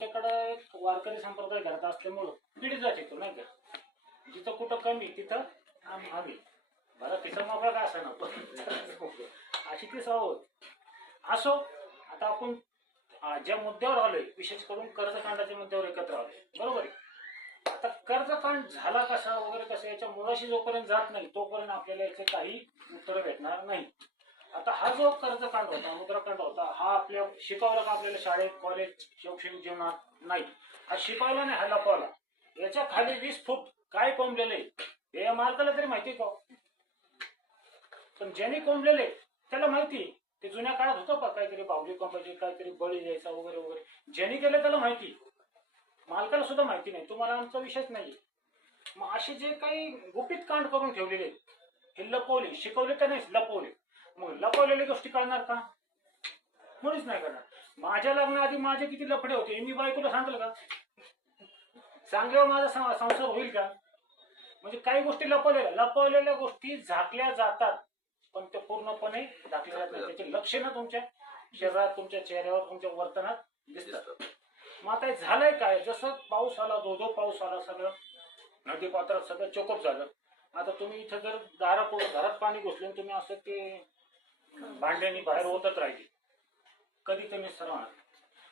त्याकडे एक वारकरी संप्रदाय घरात असल्यामुळं पिढी जाते तो नाही का, जिथं कुठं कमी तिथं आम्ही बरं तिथं मोकळा का असं ना अशी ती सवय असो. आता आपण ज्या मुद्द्यावर आलोय विशेष करून कर्जकांडाच्या मुद्द्यावर एकत्र आलोय, बरोबर आहे. आता कर्जकांड झाला कसा वगैरे कसं याच्या मुळाशी जोपर्यंत जात नाही तोपर्यंत आपल्याला याचे काही उत्तर भेटणार नाही. आता हा जो कर्जकांड होता, मुद्राकांड होता, हा आपल्या शिकवला का आपल्याला शाळेत कॉलेज शैक्षणिक जीवनात नाही. हा शिकवला नाही, हा लपवला. याच्या खाली 20 फूट काय कोंबलेले हे मालकाला तरी माहिती का? पण ज्यांनी कोंबलेले त्याला माहिती. ते जुन्या काळात होतं पा काहीतरी बावली कोंबायची, काहीतरी बळी द्यायचा वगैरे वगैरे. ज्यांनी केलं त्याला माहिती, मालकाला सुद्धा माहिती नाही. तुम्हाला आमचा विषयच नाही. मग असे जे काही गुपित कांड करून ठेवलेले हे लपवले, शिकवले तर नाही, लपवले. मग लपवलेल्या गोष्टी कळणार का? मुळीच नाही करणार. माझ्या लग्नाआधी माझे किती लफडे होते मी बायकोला सांगेल का? चांगल्यावर माझा संसार होईल का? म्हणजे काही गोष्टी लपवलेल्या गोष्टी झाकल्या जातात, पण ते पूर्णपणे झाकल्या जात नाही. त्याचे लक्षणं तुमच्या शरीरात, तुमच्या चेहऱ्यावर, तुमच्या वर्तनात दिसतात. मग आता झालंय काय, जसं पाऊस आला, धो पाऊस आला, सगळं नदी पात्रात सगळं चोकअप झालं. आता तुम्ही इथं जर घरात पाणी घुसले तुम्ही असं ते भांड्यानी बाहेर होतच राहिली, कधी तुम्ही सरवणार.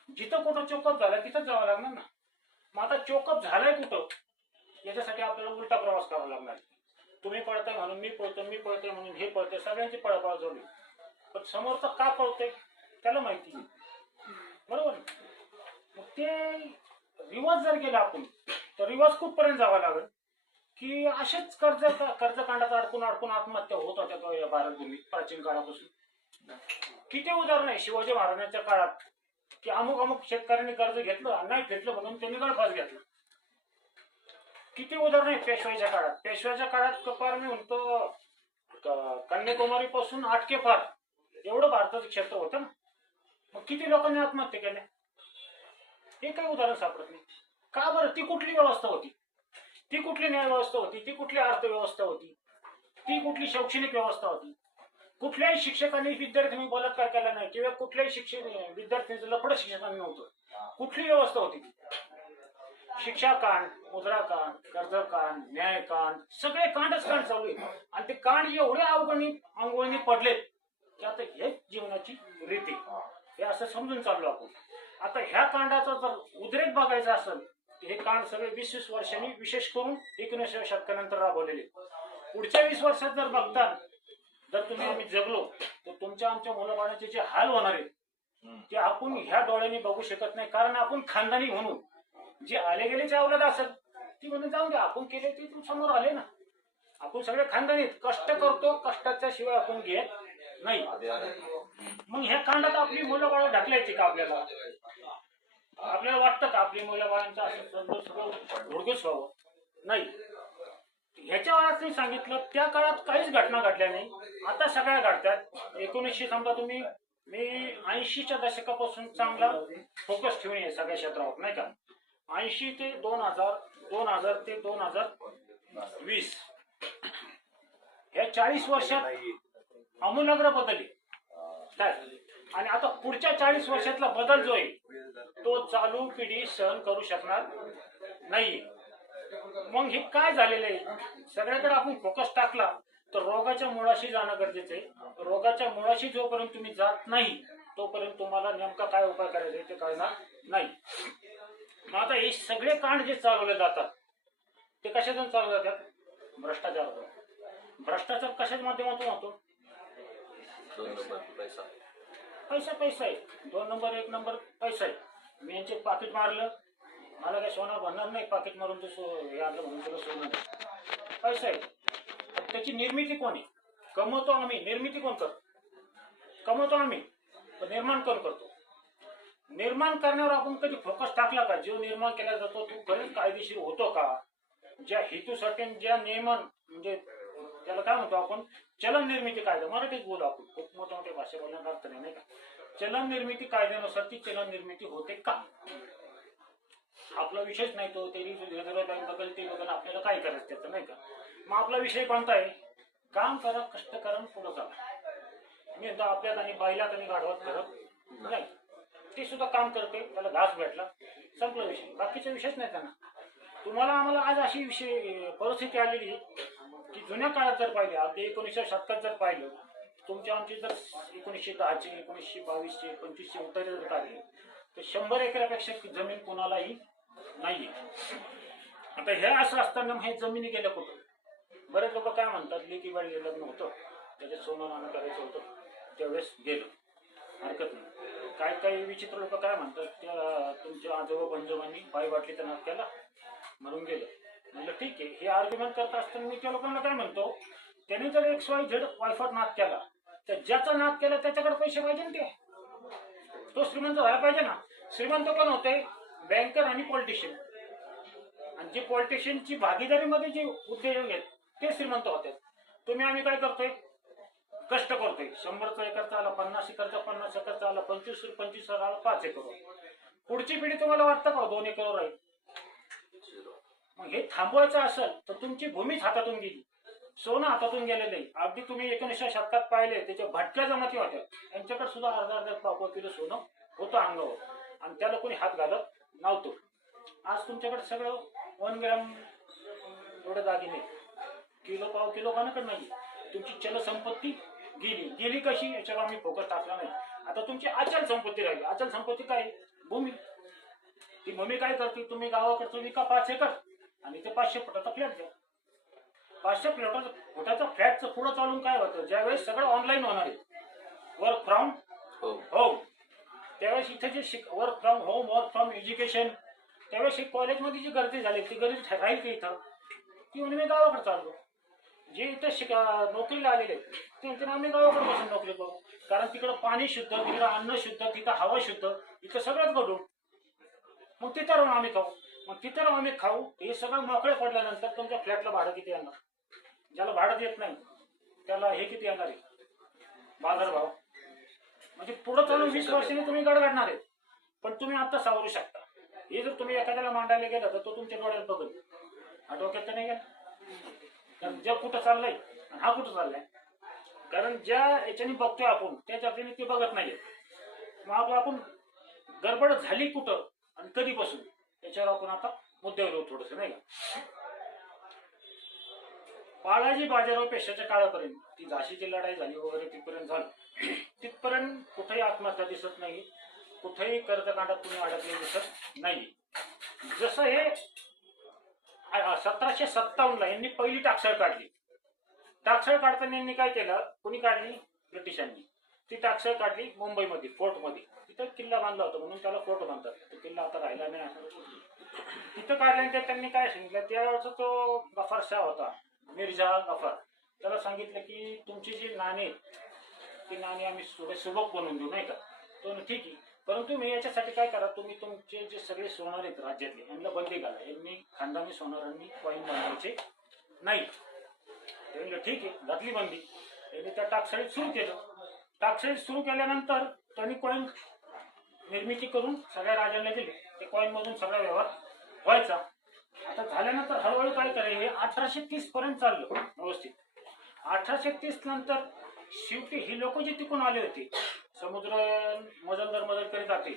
जिथं कुठं चोकअप झालं तिथंच जावं लागणार ना. मग आता चोकअप झालाय कुठं याच्यासाठी आपल्याला उलटा प्रवास करावा लागणार. तुम्ही पळताय म्हणून मी पळतो, मी पळतोय म्हणून हे पळतोय, सगळ्यांची पळापळ जोडली. पण समोरचा का पळतोय त्याला माहिती, बरोबर. मग ते रिवर्स जर गेला आपण तर रिवर्स कुठपर्यंत जावं लागेल की असेच कर्जकांडात अडकून आत्महत्या होत होत्या या भारतभूमीत प्राचीन काळापासून. किती उदाहरण आहे शिवाजी महाराजांच्या काळात की अमुक शेतकऱ्यांनी कर्ज घेतलं, नाही फेटलं म्हणून त्यांनी गळफास घेतला. किती उदाहरण आहे पेशव्याच्या काळात कपार मी म्हणतो कन्याकुमारी पासून आटके फार एवढं भारताचं क्षेत्र होतं ना. मग किती लोकांनी आत्महत्या केल्या हे काही उदाहरण सापडत नाही. का बरं? ती कुठली व्यवस्था होती? ती कुठली न्याय व्यवस्था होती? ती कुठली अर्थव्यवस्था होती? ती कुठली शैक्षणिक व्यवस्था होती? कुठल्याही शिक्षकांनी विद्यार्थ्यांनी बलात्कार केला नाही किंवा कुठल्याही विद्यार्थ्यांचं लफडं शिक्षकांनी नव्हतं. कुठली व्यवस्था होती ती? शिक्षा कांड, मुद्राकांड, कर्जकांड, न्यायकांड, सगळे कांडच कांड चालू आहे. आणि ते कांड एवढे अंगवळणी पडलेत की आता हेच जीवनाची रीती हे असं समजून चाललो आपण. आता ह्या कांडाचा जर उद्रेक बघायचा असेल हे कांड सगळे 20 वर्षांनी विशेष करून 19व्या शतकानंतर राबवलेले. पुढच्या 20 वर्षात जर बघता, जर तुम्ही आम्ही जगलो तर तुमच्या आमच्या मुलाबाळांचे जे हाल होणार आहेत ते आपण ह्या डोळ्यांनी बघू शकत नाही. कारण आपण खानदानी म्हणून जे आले गेलेचे अवलाद असेल ती म्हणून जाऊन द्या, आपण केले ते समोर आले ना. आपण सगळे खानदानीत कष्ट करतो, कष्टाच्या शिवाय आपण घेत नाही. मग ह्या कांडात आपली मुलं बाळ ढकलायची का? आपल्याला वाटतं का आपली मुलं बाळांचं असं सगळं धुडगूस व्हावं? नाही. ह्याच्या वेळात मी सांगितलं त्या काळात काहीच घटना घडल्या नाही, आता सगळ्या घडतात. 1900 समजा तुम्ही, मी 80च्या दशकापासून चांगला फोकस ठेवून आहे सगळ्या क्षेत्रावर नाही का. 80 ते 2000 ते 2020 ह्या 40 वर्षात आमूलाग्र बदलले काय. आणि आता पुढच्या 40 वर्षातला बदल जो आहे तो चालू पिढी सहन करू शकणार नाही. मग हे काय झालेलं आहे, सगळ्याकडे आपण फोकस टाकला तर रोगाच्या मुळाशी जाणं गरजेचं आहे. रोगाच्या मुळाशी जोपर्यंत तुम्ही जात नाही तोपर्यंत तुम्हाला नेमका काय उपाय करायचा ते कळणार नाही. मग आता हे सगळे कांड जे चालवले जातात ते कशातून चालवले जातात? भ्रष्टाचारातून. भ्रष्टाचार कशाच्या माध्यमातून होतो? पैसा आहे. 2 नंबर 1 नंबर पैसा आहे. मी यांचे पाकिट मारलं, मला काय सोनं बनणार नाही. पाकिट मारून हे आलं म्हणून तुला सोनं पैसा आहे. त्याची निर्मिती कोणी कमवतो? आम्ही. निर्मिती कोण करतो? कमवतो आम्ही, पण निर्माण कोण करतो? निर्माण करण्यावर आपण कधी फोकस टाकला का? जो निर्माण केला जातो तो खरंच कायदेशीर होतो का? ज्या हेतूसाठी, ज्या नियमन, म्हणजे त्याला काय म्हणतो आपण, चलन निर्मिती कायदा, मराठीत बोलू आपण, खूप मोठ्या भाषा बोलण्यात अर्थ नाही का. चलन निर्मिती कायद्यानुसार ती चलन निर्मिती होते का? आपला विषयच नाही तो. ते रिझर्व्ह बँक बघेल ते बघेल, आपल्याला काय करायचं त्याचं नाही का. मग आपला विषय कोणता आहे? काम करा, कष्ट करा, पुढं करा. मी म्हणतो आपल्यात आणि बाईलात आणि गाढवात करत नाही. ते सुद्धा काम करते, त्याला घास भेटला संपला विषय, बाकीचा विषयच नाही त्यांना. तुम्हाला आम्हाला आज अशी विषय परिस्थिती आलेली की जुन्या काळात जर पाहिलं, अगदी 1900 शतकात जर पाहिलं, तुमच्या आमची जर 1910चे 1922चे 25चे उतारे जर काढले तर 100 एकरापेक्षा जमीन कोणालाही नाहीये. आता हे असं असताना हे जमिनी गेल्या कुठं? बरेच लोक काय म्हणतात, लेकी बाळी लग्न होतं त्याच्यात सोनं नाणं करायचं होतं त्यावेळेस गेलं, हरकत नाही. काय काही विचित्र लोक काय म्हणतात, त्या तुमच्या आजोबा पंजोबांनी बाई बाटलीचा नाद केला म्हणून गेलं. म्हणलं ठीक आहे, हे आर्ग्युमेंट करत असताना मी त्या लोकांना काय म्हणतो, त्यांनी जर XYZ वायफट नाद केला तर ज्याचा नाद केला त्याच्याकडे पैसे पाहिजे ना, तो श्रीमंत व्हायला पाहिजे ना. श्रीमंत कोण होते? बँकर आणि पॉलिटिशियन. आणि जे पॉलिटिशियनची भागीदारीमध्ये जे उद्योजक आहेत ते श्रीमंत होतात. तुम्ही आम्ही काय करतोय, कष्ट करतोय. 100चा एकरचा आला 50 एकरचा, 50 एकरचा आला 25 आला 5 एकर. पुढची पिढी तुम्हाला वाटतं का 2 एकर राहील? मग हे थांबवायचं असेल तर तुमची भूमीच हातातून गेली, सोनं हातातून गेलेलं आहे. अगदी तुम्ही 1900 शतकात पाहिले त्याच्या भटक्या जमाती होत्या, त्यांच्याकडे सुद्धा अर्धा पाव किलो सोनं होतं अंगावर आणि त्याला कोणी हात घालत नव्हतं. आज तुमच्याकडे सगळं 1 ग्रॅम एवढं दागिने, किलो पाव किलो कोणाकडे नाही. तुमची चल संपत्ती गेली कशी याच्यावर आम्ही फोकस टाकला नाही. आता तुमची अचल संपत्ती राहिली. अचल संपत्ती काय? भूमी. ती भूमी काय करते, तुम्ही गावाकडचं विका 5 एकर आणि ते 500 फुटाचा फ्लॅट द्या. 500 फुटाचा फ्लॅटचं पुढं चालून काय होतं, ज्यावेळेस सगळं ऑनलाईन होणार आहे, वर्क फ्रॉम होम, त्यावेळेस इथे जे work from home, work from education, त्यावेळेस कॉलेजमध्ये जी गर्दी झाली ती गर्दी राहील की इथं, ती म्हणून मी गावाकडे चाललो. जे इथं नोकरीला आलेले ते म्हणते आम्ही गावाकडे बसून नोकरी करू, कारण तिकडं पाणी शुद्ध, तिकडं अन्न शुद्ध, तिथं हवा शुद्ध, इथं सगळंच घडून. मग तिथं राहून आम्ही खाऊ. मग तिथं राहून आम्ही खाऊ. हे सगळं मोकळे पडल्यानंतर तुमच्या फ्लॅटला भाडं किती येणार? ज्याला भाडं देत नाही त्याला हे किती येणार आहे? बाजारभाव. म्हणजे पुढं चालून 20 वर्षांनी तुम्ही गडगडणार आहे. पण तुम्ही आता सावरू शकता. हे जर तुम्ही एखाद्याला मांडायला गेला तर तो तुमच्या डोळ्यात बघल, हा डोक्यात तर नाही गेला. जग कुठं चाललंय आणि हा कुठं चाललाय, कारण ज्या याच्याने बघतोय आपण त्या जातीने ते बघत नाहीये. मग आपण गडबड झाली कुठं आणि कधीपासून याच्यावर आपण आता मुद्द्यावर येऊ थोडस, नाही का. बाळाजी बाजीराव पेशव्याच्या काळापर्यंत ती झाशीची लढाई झाली वगैरे तिथपर्यंत झालं, तिथपर्यंत कुठेही आत्महत्या दिसत नाही, कुठेही कर्जकांडात कुणी अडकले दिसत नाही. जसं हे 1757ला यांनी पहिली टाकसाळ काढली. टाकसाळ काढताना यांनी काय केलं, कुणी काढली? ब्रिटिशांनी. ती टाकसाळ काढली मुंबईमध्ये फोर्टमध्ये. तिथं किल्ला बांधला होता म्हणून त्याला फोर्ट म्हणतात. तो किल्ला आता राहिला नाही. तिथं काढल्यानंतर त्यांनी काय सांगितलं, त्यावेळेचा तो गफार शाह होता, मिर्झा गफार, त्याला सांगितलं की तुमची जी नाणी ती नाणी आम्ही थोडे सुबक बनवून देऊ, नाही का. तो ठीक आहे, परंतु मी याच्यासाठी काय करा, तुम्ही तुमचे जे सगळे सोनार आहेत राज्यातले यांना बंदी घाला. यांनी खानदानी सोनारांनी कॉईन बनवायचे नाही. ते म्हणलं ठीक आहे, घातली बंदी. यांनी त्या टाकसाळीत सुरू केलं. टाकसाळीत सुरू केल्यानंतर त्यांनी कॉईन निर्मिती करून सगळ्या राजांना दिले. ते कॉईन मधून सगळा व्यवहार व्हायचा. आता झाल्यानंतर हळूहळू काय करायचे, 1830 पर्यंत चाललं व्यवस्थित. 1830 नंतर शेवटी ही लोक जे तिकून आले होते, समुद्र मजल करीत जाते,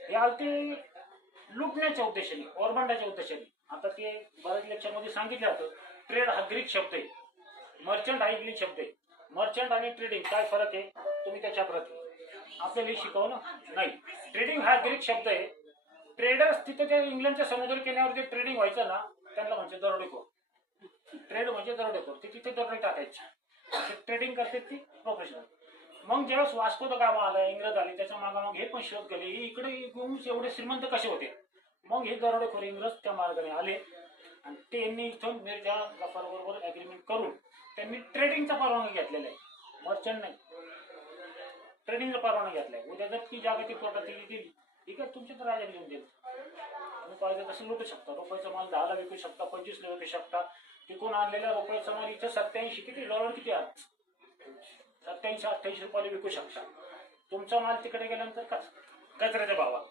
हे आलते लुटण्याच्या उद्देशाने, ओरबांडाच्या उद्देशाने. आता ते बऱ्याच लेक्चरमध्ये सांगितलं जातं, ट्रेड हा ग्रीक शब्द आहे, मर्चंट हा इंग्लिश शब्द आहे. मर्चंट आणि ट्रेडिंग काय फरक आहे तुम्ही त्याच्या प्रती आपल्याला शिकवलं नाही. ट्रेडिंग हा ग्रीक शब्द आहे. ट्रेडर्स तिथे त्या इंग्लंडच्या समुद्र किनाऱ्यावर जे ट्रेडिंग व्हायचं ना, त्यांना म्हणजे दरोडेखोर. ट्रेड म्हणजे दरोडेखोर. ते तिथे दरोडे टाकायचे. ट्रेडिंग करते ती प्रोफेशनल. मग जेव्हा वास्को द गामा आला, इंग्रज आले, त्याच्या मागामाग हे पण शोध केले, इकडे एवढे श्रीमंत कसे होते. मग हे दरोडेखोर इंग्रज त्या मार्गाने आले आणि त्यांनी इथून मिर्झा गफार बरोबर अग्रीमेंट करून त्यांनी ट्रेडिंगचा परवानगी घेतलेला आहे, मर्चंट नाही. ट्रेडिंगचा परवानगी घेतलाय. उद्या जर ती जागतिक कोर्टात दिली, ठीक आहे, तुमच्या तर राजा लिहून दिलं, तुम्ही पाहिजे तसं लुटू शकता. रुपयाचा माल 10ला विकू शकता, 25ला विकू शकता. तिकून आणलेल्या रुपयाचा माल इथं 87 किती डॉलर किती आहे, 87-88 रुपयाला विकू शकता. तुमचा माल तिकडे गेल्यानंतर कचऱ्याच्या भावात.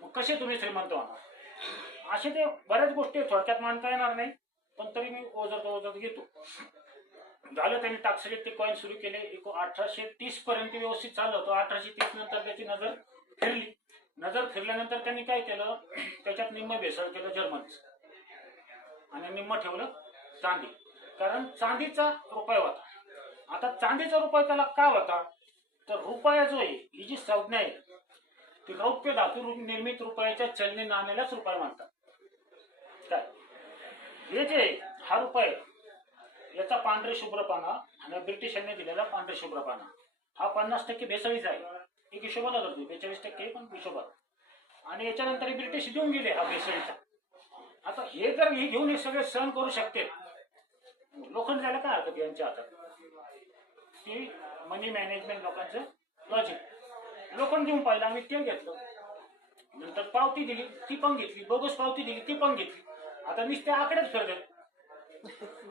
मग कसे तुम्ही श्रीमंत होणार. असे ते बऱ्याच गोष्टी थोडक्यात मांडता येणार नाही, पण तरी मी ओझरत घेतो. झालं, त्यांनी टाकसाळीत ते कॉईन सुरू केले. 1830 पर्यंत व्यवस्थित चाललं होतं. 1830 नंतर त्याची नजर फिरली. नजर फिरल्यानंतर त्यांनी काय केलं, त्याच्यात निम्म भेसळ केलं जर्मनचं आणि निम्म ठेवलं चांदी. कारण चांदीचा रुपया होता. आता चांदीचा रुपया त्याला का होता, तर रुपया जो आहे ही जी संज्ञा आहे ती रौप्य धातू निर्मित रुपयाच्या चलनी नाण्यालाच रुपया म्हणतात. काय हे जे हा रुपया याचा पांढरे शुभ्रपाना आणि ब्रिटिशांनी दिलेला पांढरे शुभ्रपाना हा 50% भेसळीचा आहे. एक हिशोबाला धरतो 42% पण हिशोबात. आणि याच्यानंतर ब्रिटिश देऊन गेले हा भेसळीचा. आता हे जर हे घेऊन हे सगळे सहन करू शकते, लोखंड जायला काय हरकत यांच्या हातात. ती मनी मॅनेजमेंट लोकांचं लॉजिक. लोखंड घेऊन पाहिलं आम्ही, ते घेतलं. नंतर पावती दिली ती पण घेतली, बोगस पावती दिली ती पण घेतली. आता नुसते आकडेच फिरतात.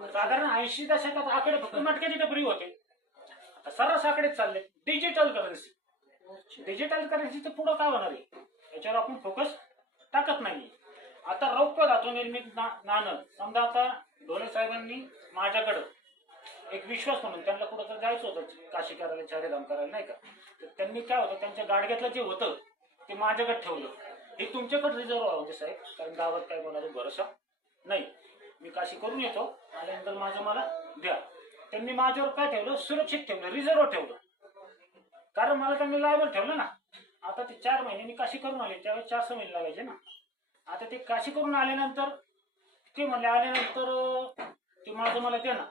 साधारण 80 दशकात आकडे फक्त मटक्याची टपरी होते. आता सर्रास आकडेच चालले. Digital currency. डिजिटल करन्सीचं पुढं काय होणार आहे याच्यावर आपण फोकस टाकत नाही. आता रौप्य धातू निर्मित नाणं समजा, आता ढोले साहेबांनी माझ्याकडं एक विश्वास म्हणून त्यांना कुठं तर जायचं होतं काशी करायला, चारेधाम करायला नाही का, तर त्यांनी काय होतं त्यांच्या गाडग्यातलं जे होतं ते माझ्याकडे ठेवलं. हे तुमच्याकडे रिझर्व व्हावं साहेब, कारण गावात काय कोणाचा भरोसा नाही. मी काशी करून येतो, आल्यानंतर माझं मला द्या. त्यांनी माझ्यावर काय ठेवलं, सुरक्षित ठेवलं, रिझर्व ठेवलं. कारण मला त्यांनी लायबल ठेवलं ना. आता ते 4 महिने मी काशी करून आले, त्यावेळेस 400 महिने लागायचे ना. आता ते काशी करून आल्यानंतर ते म्हणले आल्यानंतर ते माझं मला द्या ना.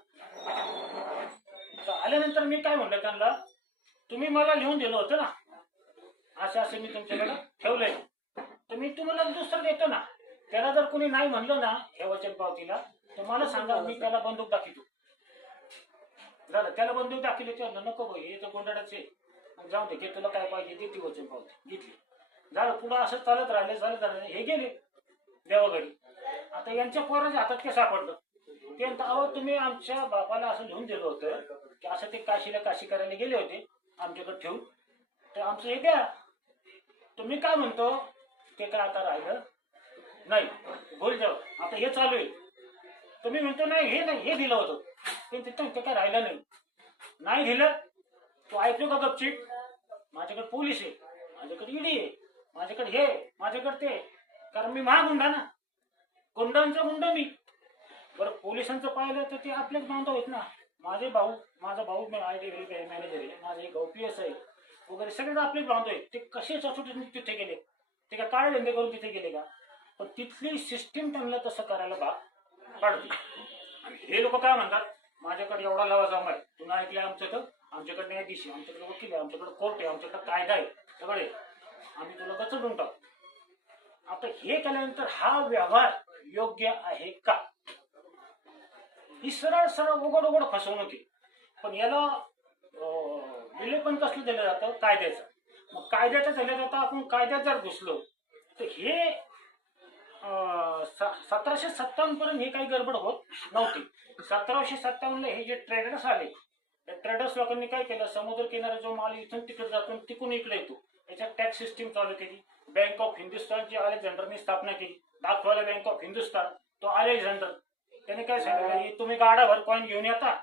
आल्यानंतर मी काय म्हणलं त्यांना, तुम्ही मला लिहून दिलं होतं ना असं असं मी तुमच्याकडे ठेवलंय, तर मी तुम्हाला दुसरं देतो ना. त्याला जर कोणी नाही म्हणलं ना हे वचन पावतीला, तर मला सांगा, मी त्याला बंदूक दाखवतो. झालं, त्याला बंदूक दाखवली. त्याला नको भाई हे तर गोंधळच आहे, जाऊ दे, घे तुला काय पाहिजे ते, ती वचन पावती घेतली. झालं, पुढं असं चालत राहिले. हे गेले देवाघरी. आता यांच्या पोराच्या हातात ते सापडलं. ते म्हणतात, अहो तुम्ही आमच्या बापाला असं लिहून दिलं होतं की असं ते काशी करायला गेले होते आमच्याकडे ठेवून, तर आमचं हे द्या. तुम्ही काय म्हणतो ते काय आता राहिलं नाही, बोल जाऊ. आता हे चालू आहे. तुम्ही म्हणतो नाही हे नाही, हे दिलं होतं ते काय राहिलं नाही दिलं. तो ऐकलो का गपचीप. माझ्याकडे पोलीस आहे, माझ्याकडे ईडी आहे, माझ्याकडे हे, माझ्याकडे ते. कारण मी महागुंडा ना, गुंडांचा गुंडा मी. बरं, पोलिसांचं पाहिलं तर ते आपलेच बांधव आहेत ना. माझा भाऊ IT मॅनेजर आहे, माझे एक PS आहे वगैरे, सगळे आपलेच बांधव आहेत. ते कसे चौथीतून तिथे गेले, ते काय काळे धंदे करून तिथे गेले का. पण तिथली सिस्टीम त्यांना तसं करायला भाग पाडते. आणि हे लोक काय म्हणतात, माझ्याकडे एवढा लवाजमा आहे, तुम्ही ऐकले आमचं, तर आमच्याकडे न्यायाधीश आहे, आमच्याकडे वकील आहे, आमच्याकडे कोर्ट आहे, आमच्याकडे कायदा आहे, सगळे आम्ही तुला गचडून टाकू. आता हे केल्यानंतर हा व्यवहार योग्य आहे का. ही सरळ उघड फसवणूक आहे. पण याला विलेपन कसलं दिलं जातं, कायद्याचं. मग कायद्याचं दिलं जातं. आपण कायद्यात जर घुसलो तर हे 1757 पर्यंत हे काही गडबड होत नव्हती. 1757ला हे जे ट्रेडर्स आले, त्या ट्रेडर्स लोकांनी काय केलं, समुद्र किनारा जो माल इथून तिकडे जातो तिकून इकडे येतो, याच्यात टॅक्स सिस्टीम चालू केली. बँक ऑफ हिंदुस्थानची अलेक्झांडरने स्थापना केली. दाखवायला बँक ऑफ हिंदुस्थान, तो अलेक्झांडर. त्याने काय सांगितलं, की तुम्ही गाडाभर कॉईन घेऊन येता,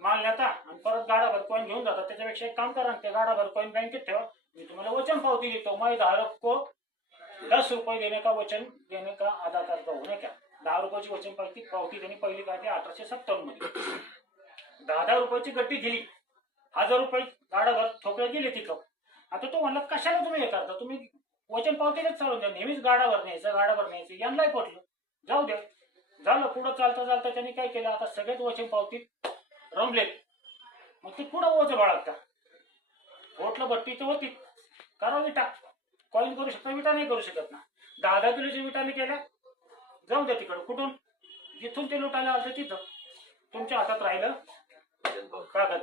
माल नेता आणि परत गाडाभर कॉईन घेऊन जाता. त्याच्यापेक्षा एक काम करा, त्या गाडाभर कॉईन बँकेत ठेवा, मी तुम्हाला वचन पावती देतो. मैं धारक को 10 रुपये देणे का वचन देणे का अदा करता हूं, नाही का. 10 रुपयाची वचन पावती त्यांनी पहिली काढली 1857 मध्ये. 10 रुपयाची गड्डी दिली, 1000 रुपये गाडाभर ठोकले गेले तिथं. आता तो म्हणला, कशाला तुम्ही हे करता, तुम्ही वचन पावतीलाच चालू द्या, नेहमीच गाडाभर न्यायचं. यांनाही पटलं, जाऊ द्या. झालं, पुढं चालता त्यांनी काय केलं, आता सगळेच वचन पावतीत रमलेत. मग ते पुढं ओझ बाळगता. होटलं भट्टी तर होती, करा विटा. कॉईन करू शकता, विटा नाही करू शकत ना. 10 किलोच्या विटाने केल्या, जाऊ द्या तिकडं. कुठून, जिथून ते लुटायला आलं तिथं तुमच्या हातात राहिलं कागद.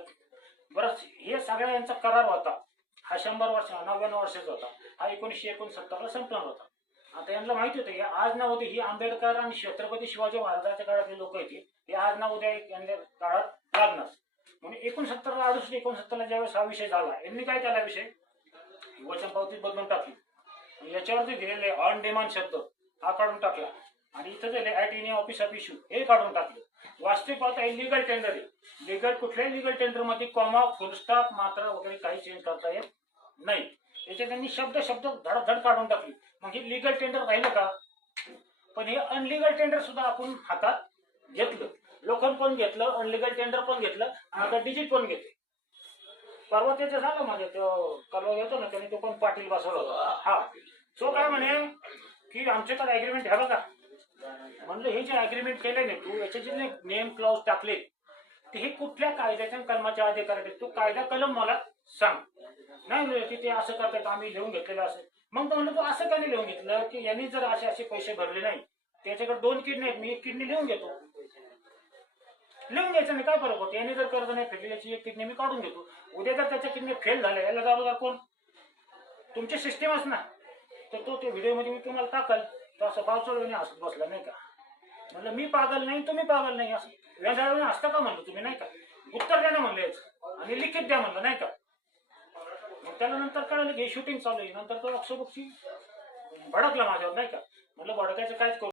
बरं, हे सगळ्या यांचा करार होता. हा 100 वर्ष 99 वर्षाचा होता. हा 1969ला संपणार होता. आता यांना माहिती होतं, आज ना उद्या ही आंबेडकर आणि छत्रपती शिवाजी महाराजांच्या काळातले लोक आहेत, हे आज ना उद्या यांच्या काळात लागणार. म्हणून 69ला 69ला ज्यावेळेस हा विषय झाला, यांनी काय केला, विषय वचन पावती बदलून टाकली. याच्यावरती दिलेले ऑन डिमांड शब्द हा काढून टाकला. आणि इथं दिले at any office of issue हे काढून टाकलं. वास्तविक पाहता हे लिगल टेंडर आहे. कुठल्याही लिगल टेंडरमध्ये कॉमा, फुल स्टॉप, मात्रा वगैरे काही चेंज करता येत नाही. याच्यात त्यांनी शब्द धडाधड काढून टाकली. मग हे लिगल टेंडर राहिलं का? पण हे अनलिगल टेंडर सुद्धा आपण हातात घेतलं. लोखंड पण घेतलं, अनलिगल टेंडर पण घेतलं, आता डिजिट पण घेते. परवा त्याचं झालं माझ्या तो कलवा घेतो ना त्याने तो पण पाटील बसवला होता. हा तो काय म्हणे की आमच्याकडे अग्रीमेंट आहे बघा. म्हणलं हे जे अग्रीमेंट केले नाही तू याचे जे नेम क्लॉज टाकले ते हे कुठल्या कायद्याच्या कलमाच्या अधिकार आहेत? तू कायदा कलम मला सांग. नाही की ते असं करतात आम्ही लिहून घेतलेलं असं. मग तो म्हणलं तू असं का नाही लिहून घेतलं की यांनी जर असे असे पैसे भरले नाही त्याच्याकडे 2 किडनी आहेत मी 1 किडनी लिहून घेतो. लिहून घ्यायचं नाही काय फरक होतो. याने जर कर्ज नाही फेडली याची 1 किडनी मी काढून घेतो. उद्या जर त्याच्या किडनी फेल झाल्या याला जबाबदार कोण? तुमची सिस्टीमच ना. तर तो व्हिडिओमध्ये मी तुम्हाला टाकल. तर असं बावचळून हसत बसला नाही का. म्हणलं मी पागल नाही तुम्ही पागल नाही असं व्याजाळून असतं का म्हणलं तुम्ही नाही का. उत्तर द्या ना म्हणलं याचं आणि लिखित द्या म्हणलं नाही का. मग त्याला नंतर कळलं की शूटिंग चालू आहे. नंतर तो अक्षरपक्षी भडकला माझ्यावर नाही का. म्हणलं भडकायचं काहीच करू